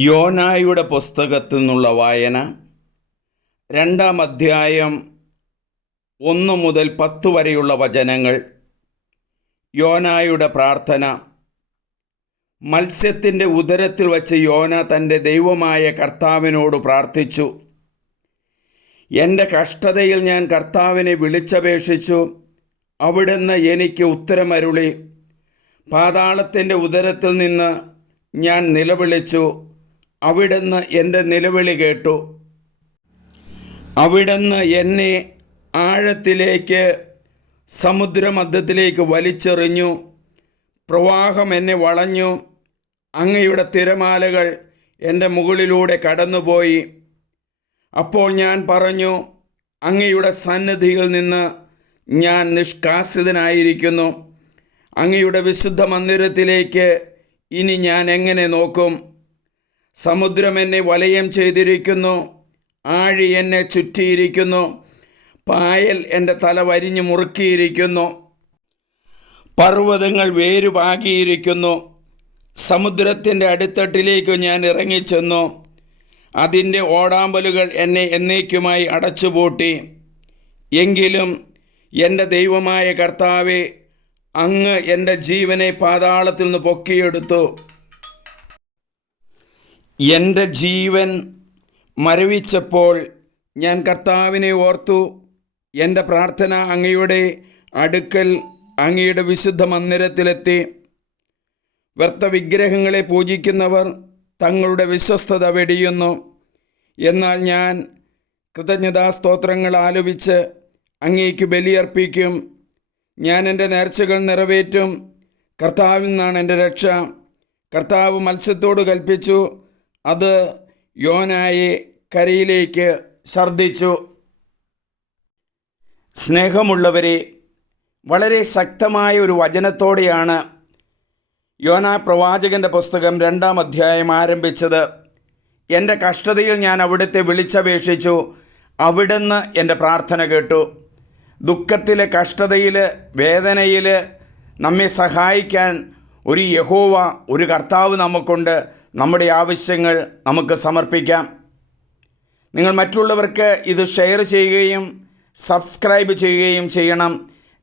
യോനായുടെ പുസ്തകത്തിൽ നിന്നുള്ള വായന രണ്ടാം അധ്യായം ഒന്ന് മുതൽ പത്ത് വരെയുള്ള വചനങ്ങൾ യോനായുടെ പ്രാർത്ഥന മത്സ്യത്തിന്റെ ഉദരത്തിൽ വച്ച് യോന തന്റെ ദൈവമായ കർത്താവിനോട് പ്രാർത്ഥിച്ചു. എന്റെ കഷ്ടതയിൽ ഞാൻ കർത്താവിനെ വിളിച്ചപേക്ഷിച്ചു. അവിടുന്ന് എനിക്ക് ഉത്തരമരുളി. പാതാളത്തിന്റെ ഉദരത്തിൽ നിന്ന് ഞാൻ നിലവിളിച്ചു. അവിടുന്ന് എന്റെ നിലവിളി കേട്ടു. അവിടുന്ന് എന്നെ ആഴത്തിലേക്ക് സമുദ്രമധ്യത്തിലേക്ക് വലിച്ചെറിഞ്ഞു. പ്രവാഹം എന്നെ വളഞ്ഞു. അങ്ങയുടെ തിരമാലകൾ എന്റെ മുകളിലൂടെ കടന്നുപോയി. അപ്പോൾ ഞാൻ പറഞ്ഞു അങ്ങയുടെ സന്നിധിയിൽ നിന്ന് ഞാൻ നിഷ്കാസിതനായിരിക്കുന്നു. അങ്ങയുടെ വിശുദ്ധ മന്ദിരത്തിലേക്ക് ഇനി ഞാൻ എങ്ങനെ നോക്കും? സമുദ്രം എന്നെ വലയം ചെയ്തിരിക്കുന്നു ആഴി എന്നെ ചുറ്റിയിരിക്കുന്നു പായൽ എന്റെ തല വരിഞ്ഞു മുറുക്കിയിരിക്കുന്നു. പർവതങ്ങൾ വേരുപാകിയിരിക്കുന്നു സമുദ്രത്തിന്റെ അടിത്തട്ടിലേക്ക് ഞാൻ ഇറങ്ങിച്ചെന്നു. അതിന്റെ ഓടാമ്പലുകൾ എന്നെ എന്നേക്കുമായി അടച്ചുപൂട്ടി. എങ്കിലും എന്റെ ദൈവമായ കർത്താവെ അങ്ങ് എന്റെ ജീവനെ പാതാളത്തിൽ നിന്ന് പൊക്കിയെടുത്തു. എന്റെ ജീവൻ മരവിച്ചപ്പോൾ ഞാൻ കർത്താവിനെ ഓർത്തു. എന്റെ പ്രാർത്ഥന അങ്ങയുടെ അടുക്കൽ അങ്ങയുടെ വിശുദ്ധ മന്ദിരത്തിലെത്തി. വ്യർത്ഥ വിഗ്രഹങ്ങളെ പൂജിക്കുന്നവർ തങ്ങളുടെ വിശ്വസ്തത വെടിയുന്നു. എന്നാൽ ഞാൻ കൃതജ്ഞതാസ്തോത്രങ്ങൾ ആലപിച്ച് അങ്ങേക്ക് ബലിയർപ്പിക്കും. ഞാൻ എന്റെ നേർച്ചകൾ നിറവേറ്റും. കർത്താവിൽ നിന്നാണ് എന്റെ രക്ഷ. കർത്താവ് മത്സ്യത്തോട് കൽപ്പിച്ചു. അത് യോനായെ കരയിലേക്ക് ഛർദ്ദിച്ചു. സ്നേഹമുള്ളവരെ വളരെ ശക്തമായ ഒരു വചനത്തോടെയാണ് യോന പ്രവാചകന്റെ പുസ്തകം രണ്ടാം അധ്യായം ആരംഭിച്ചത്. എന്റെ കഷ്ടതയിൽ ഞാൻ അവിടുത്തെ വിളിച്ചപേക്ഷിച്ചു. അവിടുന്ന് എന്റെ പ്രാർത്ഥന കേട്ടു. ദുഃഖത്തിൽ കഷ്ടതയിൽ വേദനയിൽ നമ്മെ സഹായിക്കാൻ ഒരു യഹോവ ഒരു കർത്താവ് നമുക്കുണ്ട്. നമ്മുടെ ആവശ്യങ്ങൾ നമുക്ക് സമർപ്പിക്കാം. നിങ്ങൾ മറ്റുള്ളവർക്ക് ഇത് ഷെയർ ചെയ്യുകയും സബ്സ്ക്രൈബ് ചെയ്യുകയും ചെയ്യണം.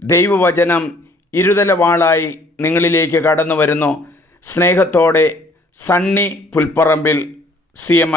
ദൈവവചനം ഇരുതലവാളായി നിങ്ങളിലേക്ക് കടന്നു വരുന്നു സ്നേഹത്തോടെ സണ്ണി പുൽപ്പറമ്പിൽ സി എം